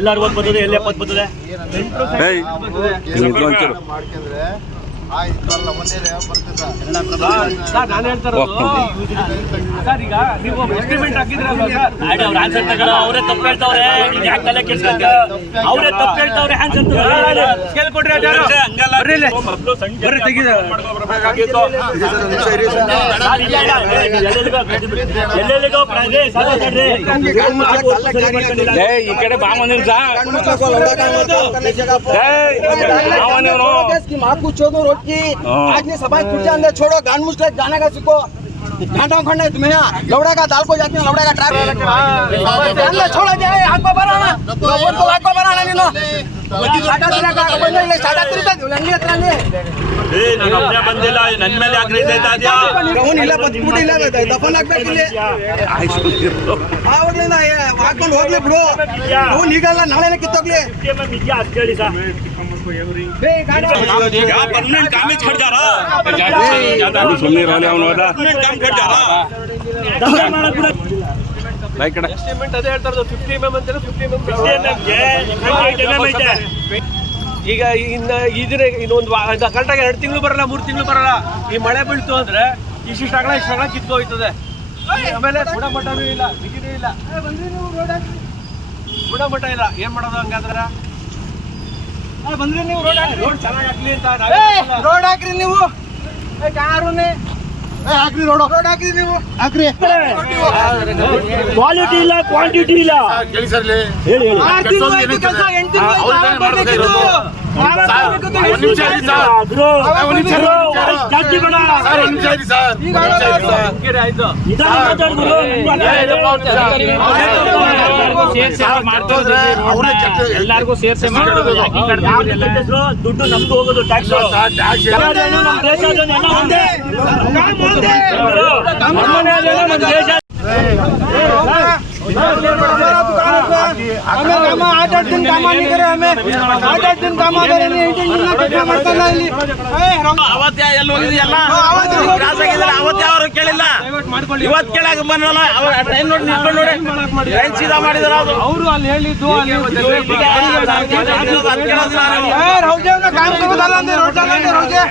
ಎಲ್ಲರೂ ಓದ್ ಬರ್ತದೆ ಎಲ್ಲ ಎಪ್ಪತ್ತು ಬರ್ತದೆ ನಾನು ಹೇಳ್ತಾ ಇರೋದು ಸರ್, ಈಗ ನೀವು ಎಸ್ಟಿಮೇಟ್ ಹಾಕಿದ್ರಲ್ವಾ ಸರ್, ಅವ್ರ ಆನ್ಸರ್ ತಗೊಳ ಅವರೇ ತಪ್ಪು ಹೇಳ್ತಾವ್ರೆ. ಯಾಕೆ ತಲೆ ಕೆಡ್ಸ್ಕೊಂತ ಅವರೇ ತಪ್ಪು ಹೇಳ್ತಾವ್ರೆ. ಆನ್ಸರ್ ಸ್ಕೇಲ್ ಕೊಡ್ರಿ ಈ ಕಡೆ ಬಾಮನಿ माँ कुछ छोड़ो रोड की आज ने सफाई कुछ अंदर छोड़ो गान मुश्किल गाना का सीखो घंटा खंडा तुम्हें लौड़ा का दाल को जाके लौड़ा का ट्रैक अंदर छोड़ा जाए आग को बनाना रोड को आग को बनाना नहीं नो साटा तेरा का बंदे ये साटा तेरा तो लंडी अतरा ले ए ನಾನು ಒಬ್ಬನೇ ಬಂದಿಲ್ಲ ನನ್ನ ಮೇಲೆ ಆಗ್ರಹಿಸ್ತಾ ಇದ್ಯಾ ಕೌನ್ ಇಲ್ಲ ಬತ್ಬಿಟ್ಟು ಇಲ್ಲ ದಫನ್ ಆಗ್ಬೇಕಿಲ್ಲ ಆವಾಗಲಿಂದ ಹಾಕೊಂಡು ಹೋಗ್ಲಿ ಬಿಡು ಅವ್ನು ಈಗಲ್ಲ ನಾಳೆನೇ ಕಿತ್ತೋಗ್ಲಿ ಇದೆಯಾ ಅಂತ ಕೇಳಿ ಸರ್ परमानेंट काम ही छड़ जा रहा सुनने वाले परमानेंट काम छड़ जा रहा ಎಸ್ಟಿಮೇಟ್ ಅದೇ ಹೇಳ್ತಾ ಇರೋದು 50 mm ಅಂತ 50 mm ಐತೆ. ಈಗ ಇನ್ನೊಂದು ಕರೆಕ್ಟಾಗಿ 2 ತಿಂಗಳು ಬರಲ್ಲ 3 ತಿಂಗಳು ಬರಲ್ಲ. ಈ ಮಳೆ ಬೀಳ್ತು ಅಂದ್ರೆ ಇಷ್ಟಾಗಲ ಕಿತ್ಕೊ ಹೋಯ್ತದೆ. ಆಮೇಲೆ ಗುಣಮಟ್ಟನೂ ಇಲ್ಲ, ಬಿಗಿನೂ ಇಲ್ಲ, ಗುಣಮಟ್ಟ ಇಲ್ಲ. ಏನ್ ಮಾಡೋದು ಹಂಗಾದ್ರೆ? ಬಂದ್ರಿ ನೀವು ರೋಡ್ ಚೆನ್ನಾಗಿ ಹಾಕ್ಲಿ ಅಂತ ರೋಡ್ ಹಾಕ್ರಿ ನೀವು ಕಾರುನೇ ಹಾಕ್ರಿ ರೋಡ್ ಹಾಕ್ರಿ ನೀವು ಹಾಕ್ರಿ ಕ್ವಾಲಿಟಿ ಇಲ್ಲ ಕ್ವಾಂಟಿಟಿ ಇಲ್ಲ ಹೇಳಿ ಸರ್ ಹೇಳಿ ಎಲ್ಲರಿಗೂ ಸೇರ್ಸೆ ದುಡ್ಡು ನಮ್ದು ಹೋಗೋದು ಟ್ಯಾಕ್ಸ್ ದೇಶ हमें 8 दिन काम नहीं करे हमें 8 दिन काम करे नहीं 8 दिन ಕೆಲಸ ಮಾಡ್ತಾನಲ್ಲ ಇಲ್ಲಿ ಅವತ್ತೇ ಎಲ್ಲಿ ಹೋಗಿದ್ಯಲ್ಲ ಅವತ್ತೇ ಅವರು ಕೇಳಿಲ್ಲ ಇವತ್ತು ಕೇಳಾಕ ಬಂದಲ್ಲ ಅವರ ಟ್ರೈನ್ ನೋಡಿ ನಿಂತ್ಕೊಂಡು ನೋಡಿ ಟ್ರೈನ್ ಸೀದಾ ಮಾಡಿದ್ರು ಅವರು ಅಲ್ಲಿ ಹೇಳಿದ್ದು रोजे में काम करो डाला अंदर रोजे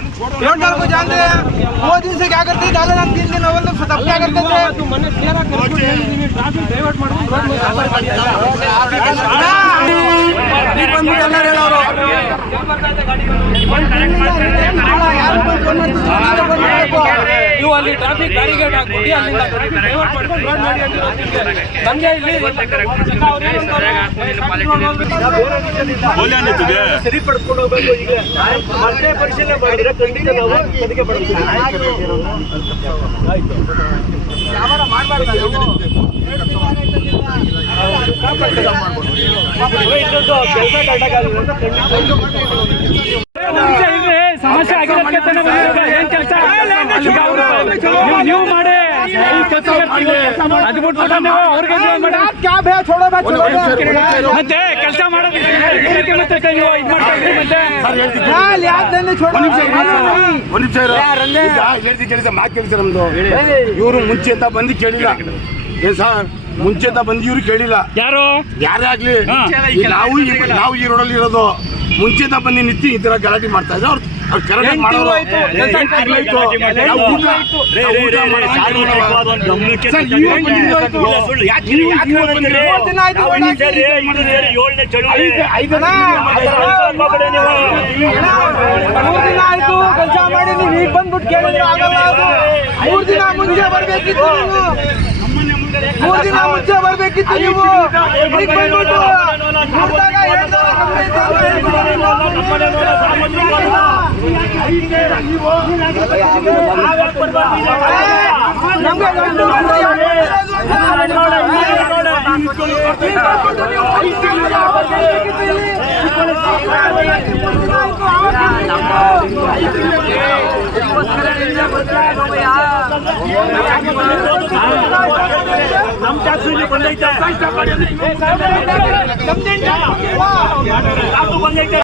को जानते हैं वो दिन से क्या करते डाला 3 दिन अव्वल तो सब क्या करते थे तू मने क्लियर करके ट्रैफिक ಡೈವರ್ಟ್ ಮಾಡ್ಕೊಂಡು ರೋಡ್ ಮೇಲೆ ನೀವು ಅಲ್ಲಿ ಟ್ರಾಫಿಕ್ ಬ್ಯಾರಿಗೇಡ್ ಹಾಕಿ ಅಲ್ಲಿಂದ ಡೈವರ್ಟ್ ಮಾಡ್ಕೊಂಡು ರೋಡ್ ಮಾಡಿ ನಮಗೆ ಇಲ್ಲಿ ಸರಿಪಡಿಸ್ಕೊಂಡು ಹೋಗ್ಬೇಕು. ಈಗ ಮತ್ತೆ ಪರಿಶೀಲನೆ ಮಾಡಿದ್ರೆ ಖಂಡಿತ ನಾವು ಅದಕ್ಕೆ ಪಡ್ತೀವಿ. ವ್ಯವಹಾರ ಮಾಡಬಾರ್ದು ಸಮಸ್ಯೆ ಆಗಿರೋದಕ್ಕೆ ಏನ್ ಕೆಲಸ ನೀವು ಮಾಡಿ ಅದು ಬಿಟ್ಬಿಟ್ಟು ನೀವು ಅವ್ರಿಗೆ ಮತ್ತೆ ಕೆಲಸ ಮಾಡೋದಕ್ಕೆ ಮತ್ತೆ ನೀವು ಇದು ಮಾಡ್ತಾ ಕೇಳಿಸ ನಮ್ದು ಇವರು ಮುಂಚೆ ಅಂತ ಬಂದು ಕೇಳಿಲ್ಲ ಏನ್ ಸರ್ ಮುಂಚೆ ಅಂತ ಬಂದು ಇವ್ರು ಕೇಳಿಲ್ಲ ಯಾರೇ ಆಗ್ಲಿ ನಾವು ಈ ರೋಡಲ್ಲಿ ಇರೋದು ಮುಂಚೆ ಅಂತ ಬಂದು ನಿಂತು ಈ ತರ ಗಲಾಟೆ ಮಾಡ್ತಾ ಇದ್ರು ಅವ್ರು ಕರೆಕ್ಟ್ ಮಾಡೋರು ಆಯ್ತು ಕೆಲಸ ಮಾಡಿ ನೀವು ಈಗ ಬಂದ್ಬಿಟ್ಟು ಕೇಳಿದ್ರೆ ಆಗಲ್ಲ. 3 ದಿನ ಮುಂಚೆ ಬರ್ಬೇಕಿತ್ತು ನೀವು 3 ದಿನ ಮುಂಚೆ ಬರ್ಬೇಕಿತ್ತು ನೀವು ಈಗ ಬಂದ್ಬಿಟ್ಟು ನಮ್ಮ ಟ್ಯಾಕ್ಸ್ ಬಂದೈತೆ